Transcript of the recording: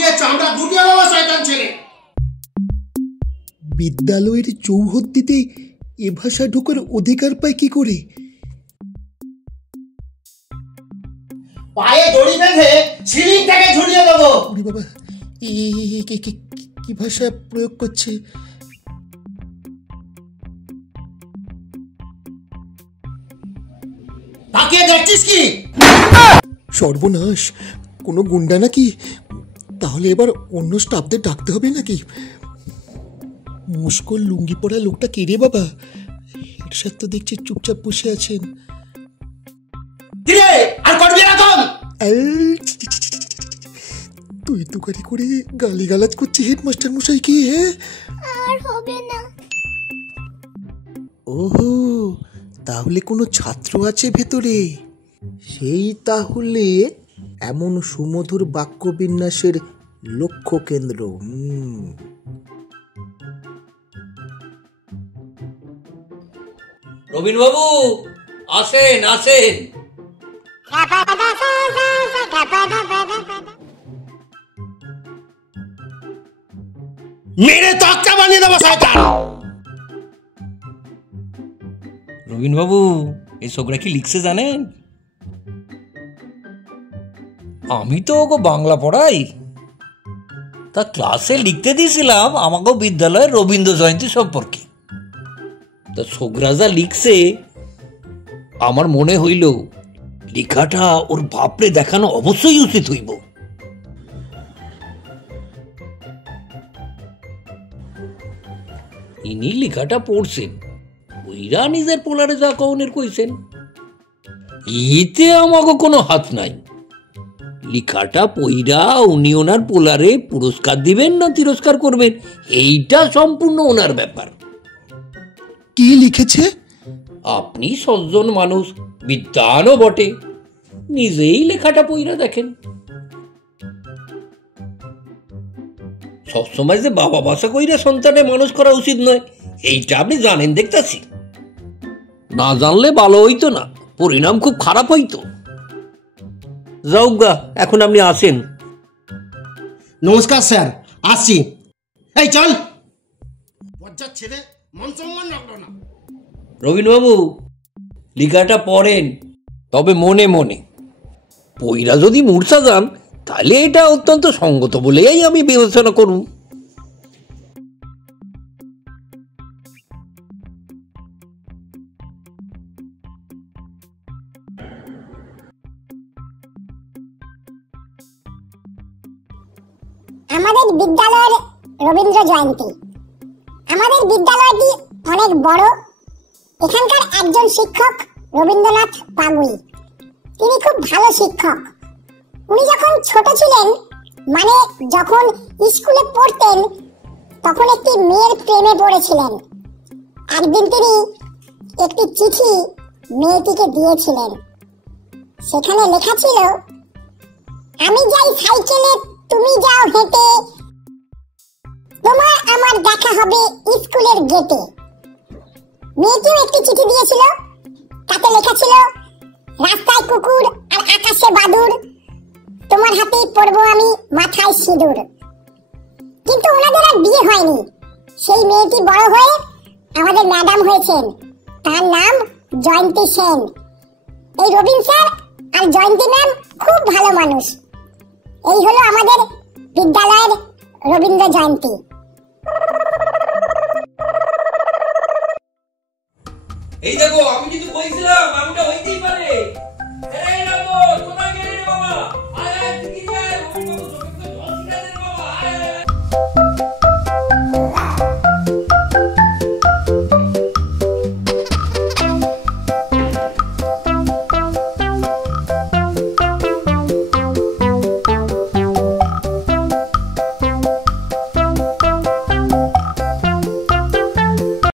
চুটিয়ে চামড়া গুটিয়ে বাবা শয়তান ছেলে। বিদ্যালয়ের চৌহদ্দিতে এ ভাষা ঢোকার অধিকার পায় কি করে? পায়ে দড়ি বেঁধে সিলিং থেকে ঝুলিয়ে দেবো। ওরে বাবা, কি ভাষা প্রয়োগ করছে? তাকিয়ে দেখছিস কি? সর্বনাশ, কোনো গুন্ডা নাকি? তাহলে এবার অন্য স্টাফদের ডাকতে হবে নাকি? মুস্কোর লুঙ্গি পরা লোকটা কে রে বাবা? এরশাদ তো দেখছি চুপচাপ বসে আছেন। আর করবি এরকম? তুই তুকারি করে গালিগালাজ করছি হেডমাস্টার মশাই কি? হ্যাঁ, আর হবে না। ওহো, তাহলে কোনো ছাত্র আছে ভেতরে? সেই তাহলে এমন সুমধুর বাক্যবিন্যাসের লক্ষ্য কেন্দ্র। রবিন বাবু আসেন আসেন। মেরে তক্তা বানিয়ে দেবো শয়তান। রবিন বাবু, এই ছোকরা কি লিখছে জানেন? আমি তো ওকে বাংলা পড়াই, তা ক্লাসে লিখতে দিয়েছিলাম আমাকে বিদ্যালয়ের রবীন্দ্র জয়ন্তী সম্পর্কে। তা ছোকরা যা লিখছে আমার মনে হইল লেখাটা ওর বাপরে দেখানো অবশ্যই উচিত হইব। ইনি লেখাটা পড়ছেন, ওইরা নিজের পোলারে যা কওনের কইছেন, এতে আমাকে কোনো হাত নাই। লেখাটা পইরা উনি ওনার পোলারে পুরস্কার দিবেন না তিরস্কার করবেন, এইটা সম্পূর্ণ ওনার ব্যাপার। কি লিখেছে? আপনি সজ্জন মানুষ, বিদ্বানও বটে, নিজেই লেখাটা পইরা দেখেন। সবসময় যে বাবা বাসা কইরা সন্তানে মানুষ করা উচিত নয়, এইটা আপনি জানেন দেখতেছি। না জানলে ভালো হইতো না, পরিণাম খুব খারাপ হইতো। যাওগা, এখন আপনি আসেন। নমস্কার স্যার, আসছি। এই চল। বজ্জাত ছেলে, মন সম্মান রাখলো না। রবীন বাবু, লেখাটা পড়েন, তবে মনে মনে। পইরা যদি মূর্ছা যান তাহলে এটা অত্যন্ত সঙ্গত বলেই আমি বিবেচনা করব। আমাদের বিদ্যালয়ের রবীন্দ্র জয়ন্তী। আমাদের বিদ্যালয়টি অনেক বড়। এখানকার একজন শিক্ষক রবীন্দ্রনাথ পাগুই, তিনি খুব ভালো শিক্ষক। উনি যখন ছোট ছিলেন, মানে যখন স্কুলে পড়তেন, তখন একটি মেয়ের প্রেমে পড়েছিলেন। একদিন তিনি একটি চিঠি মেয়েটিকে দিয়েছিলেন। সেখানে লেখা ছিল, আমি যাই সাইকেলে, তুমি যাও হেঁটে, তোমার আমার দেখা হবে স্কুলের গেটে। মেয়েটিও একটি চিঠি দিয়েছিল, তাতে লেখা ছিল, রাস্তায় কুকুর আর আকাশে বাদুর, তোমার হাতেই পরবো আমি মাথায় সিঁদুর। কিন্তু ওনাদের আর বিয়ে হয়নি। সেই মেয়েটি বড় হয়ে আমাদের ম্যাডাম হয়েছেন, তার নাম জয়ন্তী সেন। এই রবীন স্যার আর জয়ন্তী ম্যাম খুব ভালো মানুষ। এই হলো আমাদের বিদ্যালয়ের রবীন্দ্র জয়ন্তী। এই দেখো, আমি কিন্তু কইছিলাম আমিটা